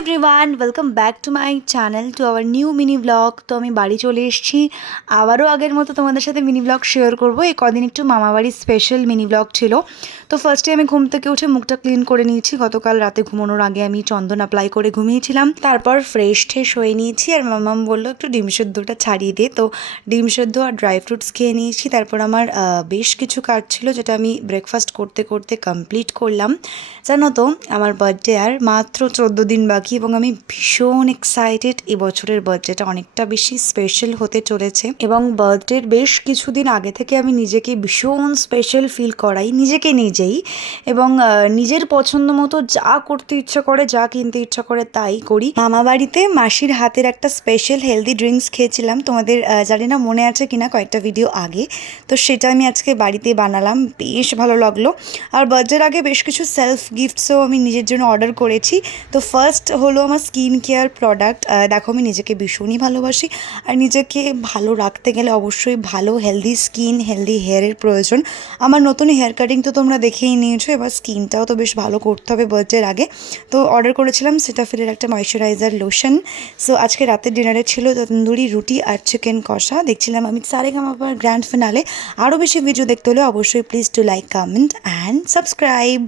Everyone, welcome back to my channel, to our new mini blog. তো আমি বাড়ি চলে এসেছি, আবারও আগের মতো তোমাদের সাথে মিনি ব্লগ শেয়ার করবো। এই কদিন একটু মামাবাড়ির স্পেশাল মিনি ব্লগ ছিল। তো ফার্স্টে আমি ঘুম থেকে উঠে মুখটা ক্লিন করে নিয়েছি। গতকাল রাতে ঘুমানোর আগে আমি চন্দন অ্যাপ্লাই করে ঘুমিয়েছিলাম। তারপর ফ্রেশ হয়ে নিয়েছি, আর মামাম বললো একটু ডিম সেদ্ধটা ছাড়িয়ে দে। তো ডিম সেদ্ধ আর ড্রাই ফ্রুটস খেয়ে নিয়েছি। তারপর আমার বেশ কিছু কাজ ছিল, যেটা আমি ব্রেকফাস্ট করতে করতে কমপ্লিট করলাম। জানো তো, আমার বার্থডে আর মাত্র 14 দিন বাকি, এবং আমি ভীষণ এক্সাইটেড। এবছরের বার্থডেটা অনেকটা বেশি স্পেশাল হতে চলেছে, এবং বার্থডের বেশ কিছুদিন আগে থেকে আমি নিজেকে ভীষণ স্পেশাল ফিল করাই নিজেকে নিজেই, এবং নিজের পছন্দ মতো যা করতে ইচ্ছা করে, যা কিনতে ইচ্ছা করে তাই করি। মামা বাড়িতে মাসির হাতের একটা স্পেশাল হেলদি ড্রিঙ্কস খেয়েছিলাম, তোমাদের জানি না মনে আছে কিনা, কয়েকটা ভিডিও আগে। তো সেটা আমি আজকে বাড়িতে বানালাম, বেশ ভালো লাগলো। আর বার্থডের আগে বেশ কিছু সেলফ গিফটসও আমি নিজের জন্য অর্ডার করেছি। তো ফার্স্ট হলো আমার স্কিন কেয়ার প্রোডাক্ট। দেখো, আমি নিজেকে ভীষণই ভালোবাসি, আর নিজেকে ভালো রাখতে গেলে অবশ্যই ভালো হেলদি স্কিন, হেলদি হেয়ারের প্রয়োজন। আমার নতুন হেয়ার কাটিং তো তোমরা দেখেই নিয়েছো, এবার স্কিনটাও তো বেশ ভালো করতে হবে বার্থডের আগে। তো অর্ডার করেছিলাম সেটাফিলের একটা ময়শ্চারাইজার লোশন। সো আজকে রাতের ডিনারে ছিল তন্দুরি রুটি আর চিকেন কষা। দেখছিলাম আমি সারেগামাপার গ্র্যান্ড ফিনালে। আরও বেশি ভিডিও দেখতে হলে অবশ্যই please to like, comment and subscribe.